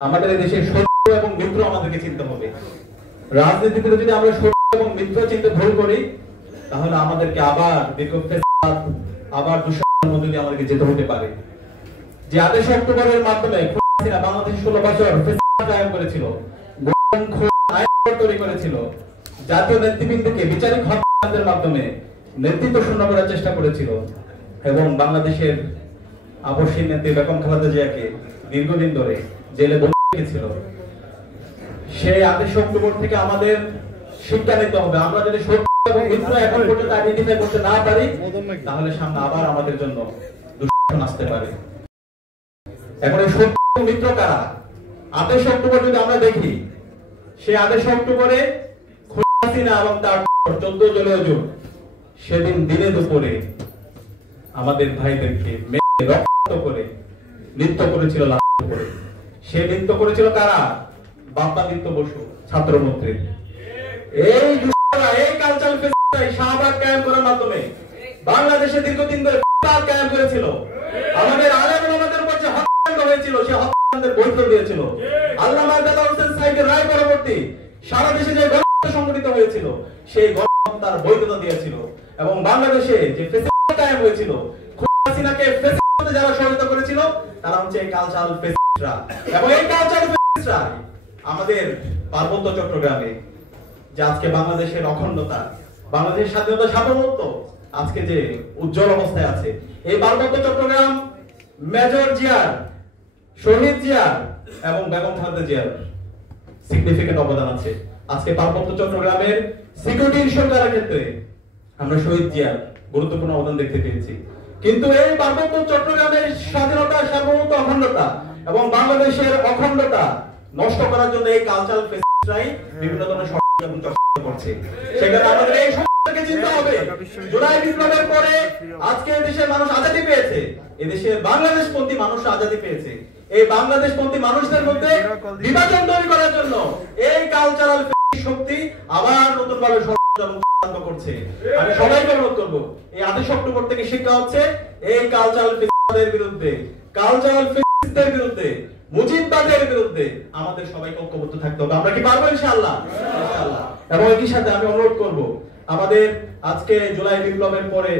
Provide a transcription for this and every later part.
আমাদের এই দেশে শত্রু এবং মিত্র আমাদেরকে চিনতে হবে। রাজনীতিতে যদি আমরা শত্রু এবং মিত্র চিনতে ভুল করি, তাহলে আমাদেরকে আবার আবার দুঃশাসনের মধ্যে দিয়ে আমাদেরকে যেতে হতে পারে। যে 28 অক্টোবরের মাধ্যমে বাংলাদেশে 16 বছর কায়েম করেছিল, আইন তৈরি করেছিল, জাতীয় নেতৃবৃন্দকে বিচারিক হত্যাকাণ্ডের মাধ্যমে নেতৃত্ব শূন্য করার চেষ্টা করেছিল এবং বাংলাদেশের আবশ্যিক নেত্রী বেগম খালেদা জিয়াকে দীর্ঘদিন ধরে জেলে বন্দী রেখেছিল। সেই 28 অক্টোবর থেকে আমাদের শিক্ষা নিতে হবে। আমরা যদি শত্রু এবং মিত্র এখন পর্যন্ত আইডেন্টিফাই করতে না পারি, তাহলে সামনে আবার আমাদের জন্য দুঃশাসন আসতে পারে। এখন এই শত্রু মিত্র কারা? 28 অক্টোবর যদি আমরা দেখি, সেই 28 অক্টোবরে হাসিনা এবং তার 14 দলীয় জোট সেদিন দিনে দুপুরে আমাদের ভাইদেরকে মেরে রক্ত করে নৃত্য করেছিল লাশের উপরে। সে নৃত্য করেছিল কারা? বাপ্পাদিত্য বসু, ছাত্রমন্ত্রী। এই দুষ্টরা, এই কালচারাল ফেস্টিভ্যাল শাহবাগ কায়েম করার মাধ্যমে বাংলাদেশে দীর্ঘদিন ধরে ফেস্টিভ্যাল কায়েম করেছিল। আমাদের আলেম ওলামাদের উপর যে হত্যাকাণ্ড হয়েছিল, সেই হত্যাকাণ্ডের বৈধ দিয়েছিল। আল্লামা দেলোয়ার হোসেন সাইদের রায় পরবর্তী সারা দেশে যে গণহত্যা সংঘটিত হয়েছিল, সেই গণহত্যার বৈধতা দিয়েছিল। এবং বাংলাদেশে যে ফেস্টিভ্যাল কায়েম হয়েছিল, হাসিনাকে ফেস্টিভ্যালে যারা সহায়তা করেছিল, তারা হচ্ছে এই কালচারাল ফেস্টিভ্যালরা। এবং এই কালচারাল ফেস্টিভ্যালরা আমাদের পার্বত্য চট্টগ্রামে যে আজকে বাংলাদেশের অখণ্ডতা, বাংলাদেশের স্বাধীনতা সার্বভৌমত্ব আজকে যে উজ্জ্বল অবস্থায় আছে, এই পার্বত্য চট্টগ্রাম মেজর জিয়ার, শহীদ জিয়ার এবং বেগম খালেদা জিয়ার সিগনিফিকেন্ট অবদান আছে। আজকে পার্বত্য চট্টগ্রামের সিকিউরিটি ইস্যু করার ক্ষেত্রে আমরা শহীদ জিয়ার গুরুত্বপূর্ণ অবদান দেখতে পেয়েছি। কিন্তু এই পার্বত্য চট্টগ্রামের স্বাধীনতা, সার্বভৌমত্ব, অখণ্ডতা এবং বাংলাদেশের অখণ্ডতা নষ্ট করার জন্য এই কালচারাল ফেস্টিভ্যালরাই বিভিন্ন ধরনের ষড়যন্ত্র করছে। সেখানে আমাদের এই সমস্যাকে চিন্তা হবে। জুলাই বিপ্লবের পরে আজকে দেশের মানুষ আজাদী পেয়েছে, এদেশের বাংলাদেশপন্থী মানুষ আজাদী পেয়েছে। এই বাংলাদেশপন্থী মানুষদের মধ্যে বিভাজন তৈরি করার জন্য এই কালচারাল শক্তি আবার নতুন ভাবে ষড়যন্ত্র করছে। আমি সবাইকে অনুরোধ করব, এই 28 অক্টোবর থেকে শিক্ষা হচ্ছে এই কালচারাল ফেস্টিভ্যালের বিরুদ্ধে, কালচারাল ফেস্টিভ্যালের বিরুদ্ধে, মুজিববাদের বিরুদ্ধে আমাদের সবাইকে ঐক্যবদ্ধ থাকতে হবে। আমরা কি পারবো ইনশাআল্লাহ? ইনশাআল্লাহ। এবং একই সাথে আমি অনুরোধ করব, আমাদের আজকে জুলাই বিপ্লবের পরে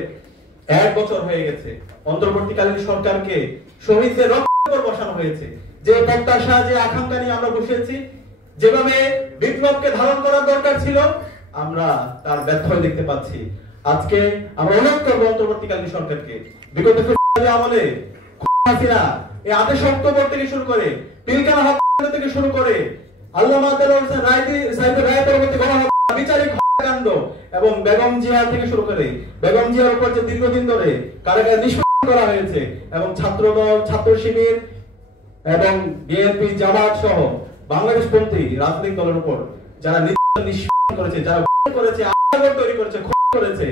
1 বছর হয়ে গেছে, অন্তর্বর্তীকালীন সরকারকে শহীদদের রক্তের উপর বসানো হয়েছে। যে প্রত্যাশা, যে আকাঙ্ক্ষা নিয়ে আমরা বসেছি, যেভাবে বিপ্লবকে ধারণ করার দরকার ছিল, আমরা তার ব্যর্থই দেখতে পাচ্ছি। আজকে আমরা অনুরোধ করব অন্তর্বর্তীকালীন সরকারকে, বিগত ফেসিবাদী আমলে হাসিনা এই 28 অক্টোবর থেকে শুরু করে, পিলখানা হত্যাকাণ্ড থেকে শুরু করে, আল্লামা দেলোয়ার হোসেন সাইদের রায় পরবর্তী গণহত্যা, বিচারিক হত্যাকাণ্ড এবং বেগম জিয়া থেকে শুরু করে বেগম জিয়ার উপর যে দীর্ঘদিন ধরে কারাগারে নিষ্পেষণ করা হয়েছে এবং ছাত্রদল, ছাত্র শিবির এবং বিএনপি, জামাত সহ বাংলাদেশপন্থী রাজনৈতিক দলের উপর যারা নিষ্পেষণ করেছে, যারা করেছে, আন্দোলন তৈরি করেছে, খুন করেছে,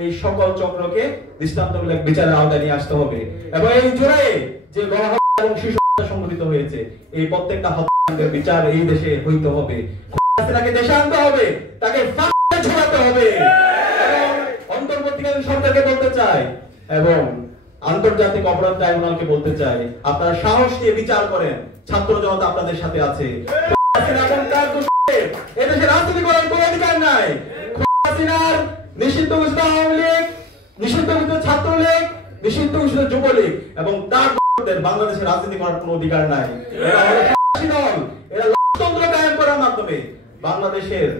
এই সকল চক্রকে দৃষ্টান্তমূলক বিচারের আওতায় নিয়ে আসতে হবে। এবং এই জুলাইয়ে যে গণহত্যা এবং শিশু হত্যা সংঘটিত হয়েছে, এই প্রত্যেকটা হত্যাকাণ্ডের বিচার এই দেশে হইতে হবে। হাসিনাকে দেশে আনতে হবে, তাকে ফাঁসিতে ঝুলাতে হবে। অন্তর্বর্তীকালীন সরকারকে বলতে চাই এবং আন্তর্জাতিক অপরাধ ট্রাইব্যুনালকে বলতে চাই, আপনারা সাহস দিয়ে বিচার করেন, ছাত্র জনতা আপনাদের সাথে আছে। এদেশে রাজনীতি করার কোনো অধিকার নাই। হাসিনার নিষিদ্ধ ঘোষিত আওয়ামী লীগ, নিষিদ্ধ ঘোষিত ছাত্রলীগ, নিষিদ্ধ ঘোষিত যুবলীগ এবং তার বাংলাদেশে রাজনীতি করার কোনো অধিকার নাই। এরা লোকতন্ত্র কায়েম করার মাধ্যমে বাংলাদেশের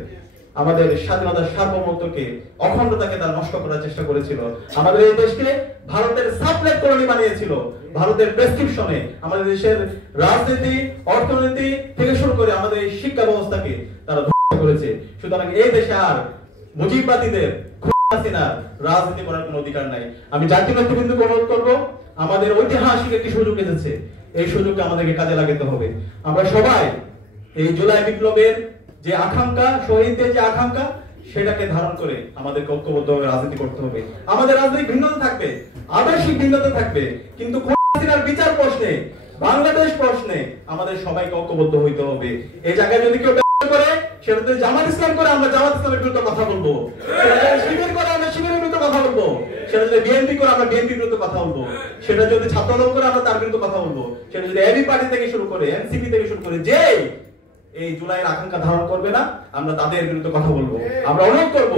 আমাদের স্বাধীনতার সার্বভৌমত্বকে, অখণ্ডতাকে তারা নষ্ট করার চেষ্টা করেছিল। আমাদের এই দেশকে ভারতের সাবলেট কলোনি বানিয়েছিল। ভারতের প্রেসক্রিপশনে আমাদের দেশের রাজনীতি, অর্থনীতি থেকে শুরু করে আমাদের এই শিক্ষা ব্যবস্থাকে তারা ধ্বংস করেছে। সুতরাং এই দেশে আর মুজিববাদীদের, হাসিনার রাজনীতি করার কোনো অধিকার নাই। আমি জাতীয় নেতৃবৃন্দকে অনুরোধ করব, আমাদের ঐতিহাসিক একটি সুযোগ এসেছে, এই সুযোগকে আমাদেরকে কাজে লাগাতে হবে। আমরা সবাই এই জুলাই বিপ্লবের যে আকাঙ্ক্ষা, শহীদদের যে আকাঙ্ক্ষা, সেটাকে ধারণ করে আমাদের ঐক্যবদ্ধভাবে রাজনীতি করতে হবে। আমাদের রাজনৈতিক ভিন্নতা থাকবে, আদর্শিক ভিন্নতা থাকবে, কিন্তু হাসিনার বিচার প্রশ্নে, বাংলাদেশ প্রশ্নে আমাদের সবাইকে ঐক্যবদ্ধ হইতে হবে। এই জায়গায় যদি কেউ করে, সেটা যদি জামাত ইসলাম করে, আমরা জামাত ইসলামের বিরুদ্ধে কথা বলবো। শিবির করে, আমরা শিবিরের বিরুদ্ধে কথা বলবো। সেটা যদি বিএনপি করে আমরা বিএনপির বিরুদ্ধে কথা বলবো, সেটা যদি ছাত্রদল করে আমরা তার বিরুদ্ধে কথা বলবো, সেটা যদি এবি পার্টি থেকে শুরু করে এনসিপি থেকে শুরু করে যে এই জুলাইয়ের আকাঙ্ক্ষা ধারণ করবে না, আমরা তাদের বিরুদ্ধে কথা বলবো। আমরা অনুরোধ করব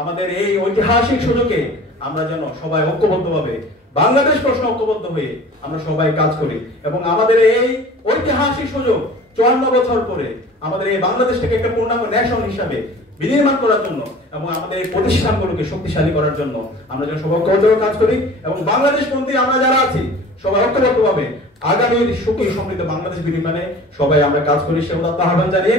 আমাদের এই ঐতিহাসিক সুযোগে আমরা যেন সবাই ঐক্যবদ্ধভাবে বাংলাদেশ প্রশ্ন ঐক্যবদ্ধ হয়ে আমরা সবাই কাজ করি এবং আমাদের এই ঐতিহাসিক সুযোগ 54 বছর পরে আমাদের এই বাংলাদেশটাকে একটা পূর্ণাঙ্গ ন্যাশন হিসাবে বিনির্মাণ করার জন্য এবং আমাদের এই প্রতিষ্ঠানগুলোকে শক্তিশালী করার জন্য আমরা যেন সবাই ঐক্যবদ্ধভাবে কাজ করি এবং বাংলাদেশপন্থী আমরা যারা আছি সবাই ঐক্যবদ্ধভাবে আগামী সুখী সমৃদ্ধ বাংলাদেশ বিনির্মাণে সবাই আমরা কাজ করি সে আহ্বান জানিয়ে